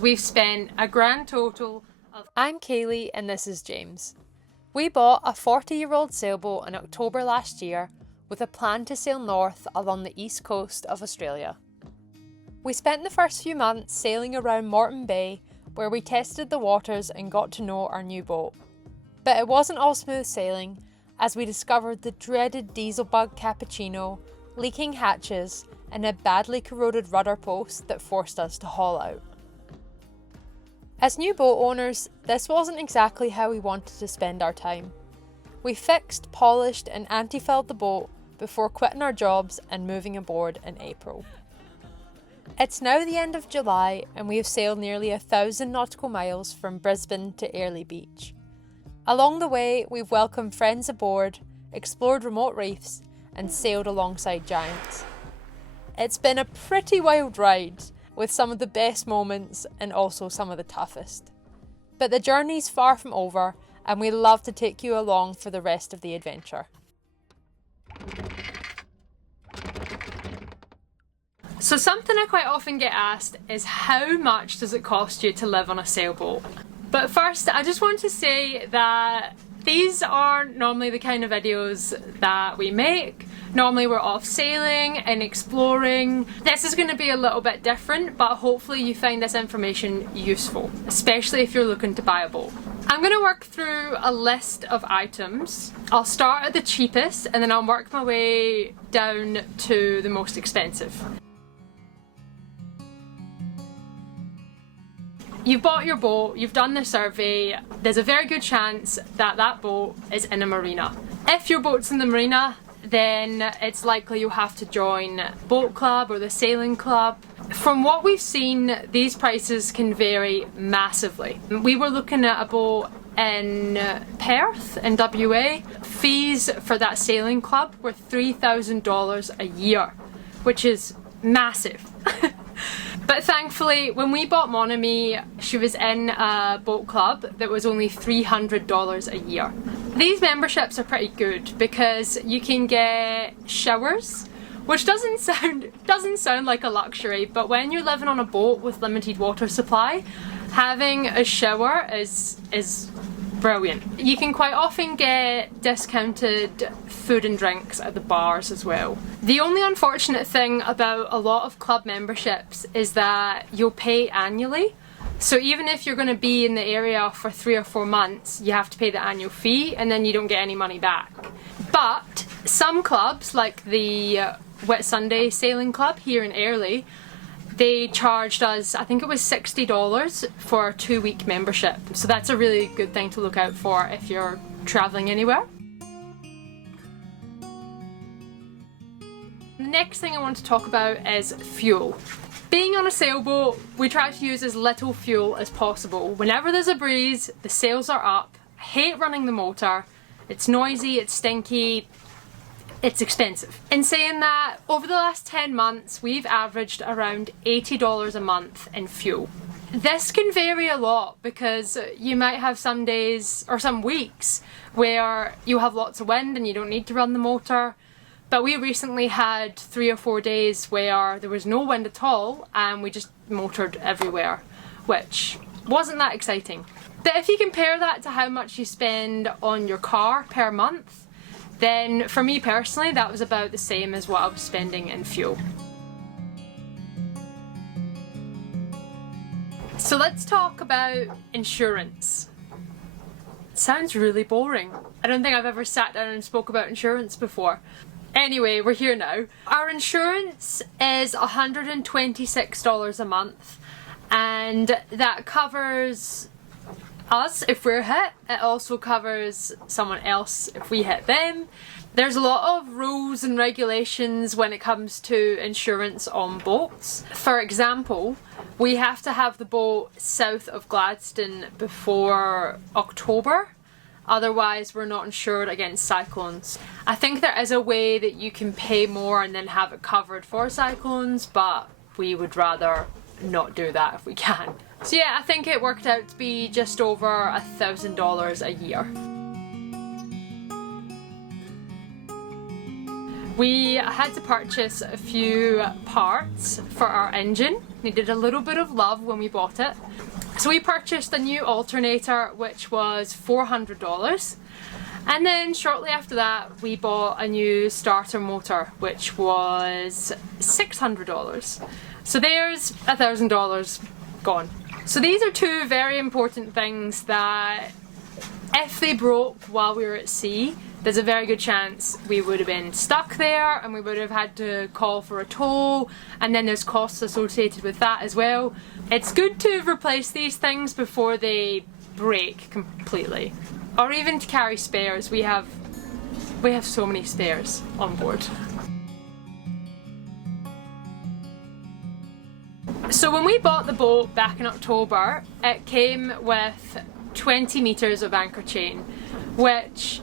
We've spent a grand total of... I'm Kaylee and this is James. We bought a 40-year-old sailboat in October last year with a plan to sail north along the east coast of Australia. We spent the first few months sailing around Moreton Bay, where we tested the waters and got to know our new boat. But it wasn't all smooth sailing, as we discovered the dreaded diesel bug cappuccino, leaking hatches, and a badly corroded rudder post that forced us to haul out. As new boat owners, this wasn't exactly how we wanted to spend our time. We fixed, polished, and anti-filled the boat before quitting our jobs and moving aboard in April. It's now the end of July and we have sailed nearly 1,000 nautical miles from Brisbane to Airlie Beach. Along the way, we've welcomed friends aboard, explored remote reefs, and sailed alongside giants. It's been a pretty wild ride, with some of the best moments and also some of the toughest. But the journey's far from over, and we love to take you along for the rest of the adventure. So something I quite often get asked is how much does it cost you to live on a sailboat? But first, I just want to say that these aren't normally the kind of videos that we make. Normally we're off sailing and exploring. This is going to be a little bit different, but hopefully you find this information useful, especially if you're looking to buy a boat. I'm going to work through a list of items. I'll start at the cheapest and then I'll work my way down to the most expensive. You've bought your boat, you've done the survey, there's a very good chance that that boat is in a marina. If your boat's in the marina, then it's likely you'll have to join boat club or the sailing club. From what we've seen, these prices can vary massively. We were looking at a boat in Perth in WA. Fees for that sailing club were $3,000 a year, which is massive. But thankfully, when we bought Mon Ami, she was in a boat club that was only $300 a year. These memberships are pretty good because you can get showers, which doesn't sound like a luxury, but when you're living on a boat with limited water supply, having a shower is brilliant. You can quite often get discounted food and drinks at the bars as well. The only unfortunate thing about a lot of club memberships is that you'll pay annually. So even if you're going to be in the area for 3 or 4 months, you have to pay the annual fee and then you don't get any money back. But some clubs, like the Whitsunday Sailing Club here in Airlie, they charged us, I think it was $60 for a 2-week membership. So that's a really good thing to look out for if you're travelling anywhere. The next thing I want to talk about is fuel. Being on a sailboat, we try to use as little fuel as possible. Whenever there's a breeze, the sails are up. I hate running the motor. It's noisy, it's stinky, it's expensive. In saying that, over the last 10 months, we've averaged around $80 a month in fuel. This can vary a lot because you might have some days or some weeks where you have lots of wind and you don't need to run the motor. But we recently had 3 or 4 days where there was no wind at all and we just motored everywhere, which wasn't that exciting. But if you compare that to how much you spend on your car per month, then for me personally, that was about the same as what I was spending in fuel. So let's talk about insurance. It sounds really boring. I don't think I've ever sat down and spoke about insurance before. Anyway, we're here now. Our insurance is $126 a month, and that covers us if we're hit. It also covers someone else if we hit them. There's a lot of rules and regulations when it comes to insurance on boats. For example, we have to have the boat south of Gladstone before October. Otherwise, we're not insured against cyclones. I think there is a way that you can pay more and then have it covered for cyclones, but we would rather not do that if we can. So yeah, I think it worked out to be just over $1,000 a year. We had to purchase a few parts for our engine. needed a little bit of love when we bought it. So we purchased a new alternator, which was $400. And then shortly after that, we bought a new starter motor, which was $600. So there's $1,000 gone. So these are two very important things that if they broke while we were at sea, there's a very good chance we would have been stuck there and we would have had to call for a tow, and then there's costs associated with that as well. It's good to replace these things before they break completely, or even to carry spares. We have so many spares on board. So when we bought the boat back in October, it came with 20 meters of anchor chain, which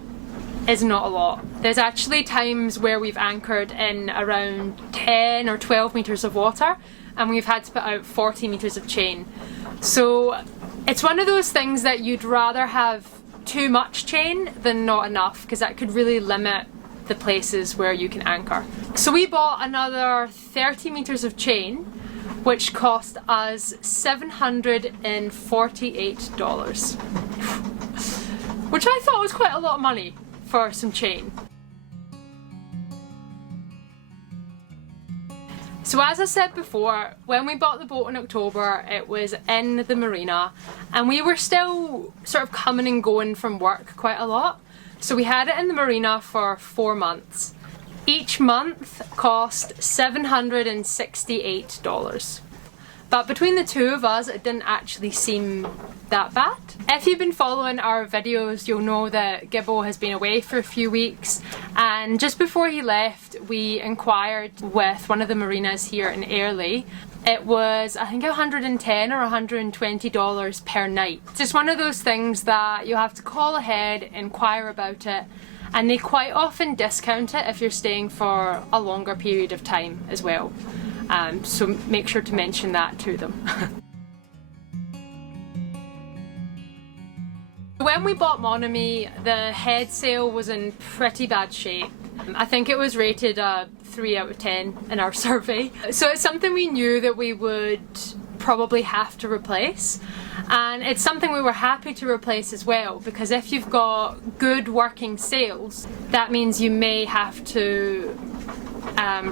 is not a lot. There's actually times where we've anchored in around 10 or 12 meters of water and we've had to put out 40 meters of chain. So it's one of those things that you'd rather have too much chain than not enough, because that could really limit the places where you can anchor. So we bought another 30 meters of chain, which cost us $748, which I thought was quite a lot of money for some chain. So as I said before, when we bought the boat in October, it was in the marina and we were still sort of coming and going from work quite a lot. So we had it in the marina for 4 months. Each month cost $768. But between the two of us, it didn't actually seem that bad. If you've been following our videos, you'll know that Gibbo has been away for a few weeks, and just before he left, we inquired with one of the marinas here in Airlie. It was, I think, $110 or $120 per night. It's just one of those things that you have to call ahead, inquire about it, and they quite often discount it if you're staying for a longer period of time as well. So make sure to mention that to them. When we bought Mon Ami, the headsail was in pretty bad shape. I think it was rated a 3 out of 10 in our survey. So it's something we knew that we would probably have to replace. And it's something we were happy to replace as well, because if you've got good working sails, that means you may have to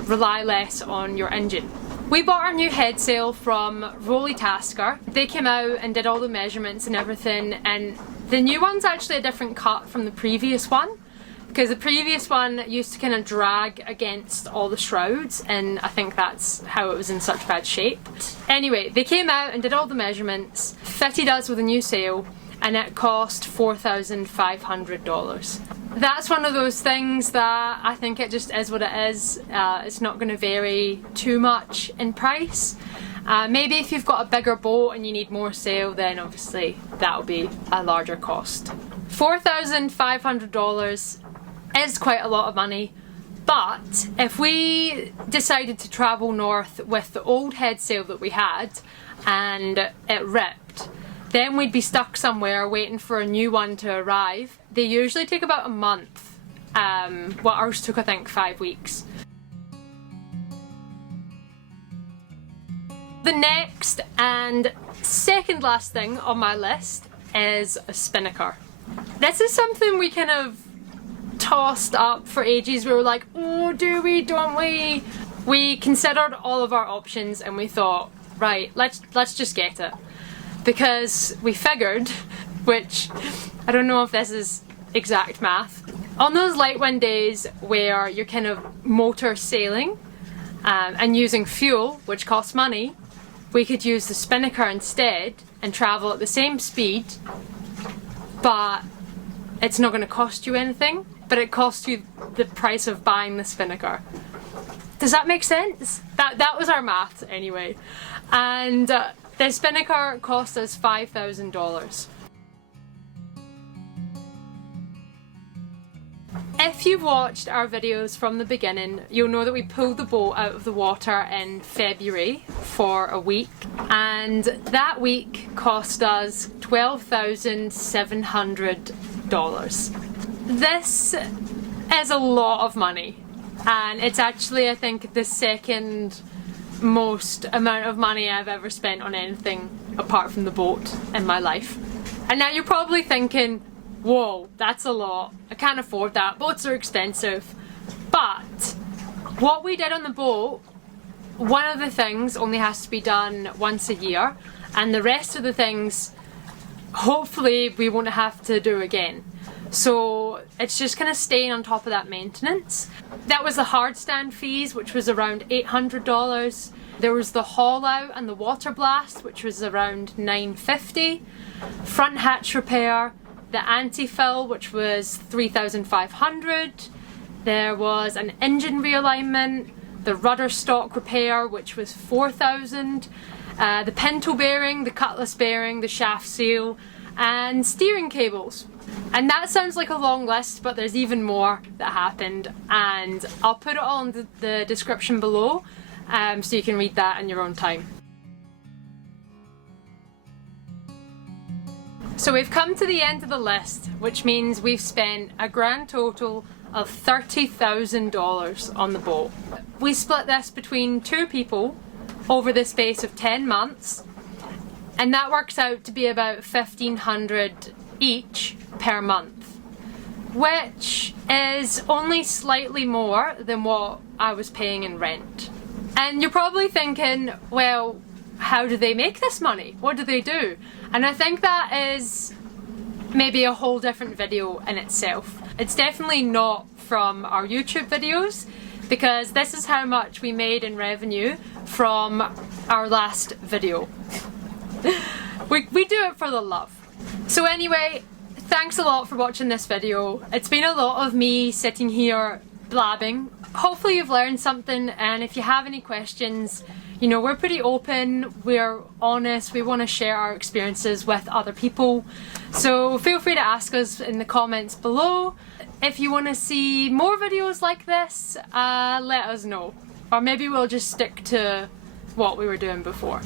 rely less on your engine. We bought our new headsail from Rolly Tasker. They came out and did all the measurements and everything, and the new one's actually a different cut from the previous one, because the previous one used to kind of drag against all the shrouds, and I think that's how it was in such bad shape. Anyway, they came out and did all the measurements, fitted us with a new sail, and it cost $4,500. That's one of those things that I think it just is what it is. It's not going to vary too much in price. Maybe if you've got a bigger boat and you need more sail, then obviously that'll be a larger cost. $4,500 is quite a lot of money, but if we decided to travel north with the old headsail that we had and it ripped, then we'd be stuck somewhere waiting for a new one to arrive. They usually take about a month. Well, ours took, I think, 5 weeks. The next and second last thing on my list is a Spinnaker. This is something we kind of tossed up for ages. We were like, oh, do we, don't we? We considered all of our options and we thought, right, let's just get it. Because we figured, which I don't know if this is exact math, on those light wind days where you're kind of motor sailing and using fuel, which costs money, we could use the Spinnaker instead and travel at the same speed, but it's not going to cost you anything, but it costs you the price of buying the Spinnaker. Does that make sense? That was our math anyway. And the Spinnaker cost us $5,000. If you've watched our videos from the beginning, you'll know that we pulled the boat out of the water in February for a week, and that week cost us $12,700. This is a lot of money, and it's actually, I think, the second most amount of money I've ever spent on anything apart from the boat in my life. And now you're probably thinking, whoa, that's a lot. I can't afford that. Boats are expensive. But what we did on the boat, one of the things only has to be done once a year, and the rest of the things, hopefully, we won't have to do again. So it's just kind of staying on top of that maintenance. That was the hard stand fees, which was around $800. There was the haul out and the water blast, which was around $950. Front hatch repair, the anti-fill, which was $3,500. There was an engine realignment, the rudder stock repair, which was $4,000. The pintle bearing, the cutlass bearing, the shaft seal, and steering cables. And that sounds like a long list, but there's even more that happened, and I'll put it all in the description below, so you can read that in your own time. So we've come to the end of the list, which means we've spent a grand total of $30,000 on the boat. We split this between 2 people over the space of 10 months, and that works out to be about $1,500 each per month, which is only slightly more than what I was paying in rent. And you're probably thinking, well, how do they make this money? What do they do? And I think that is maybe a whole different video in itself. It's definitely not from our YouTube videos, because this is how much we made in revenue from our last video. we do it for the love. So anyway, thanks a lot for watching this video. It's been a lot of me sitting here blabbing. Hopefully you've learned something, and if you have any questions, you know, we're pretty open, we're honest, we want to share our experiences with other people. So feel free to ask us in the comments below. If you want to see more videos like this, let us know. Or maybe we'll just stick to what we were doing before.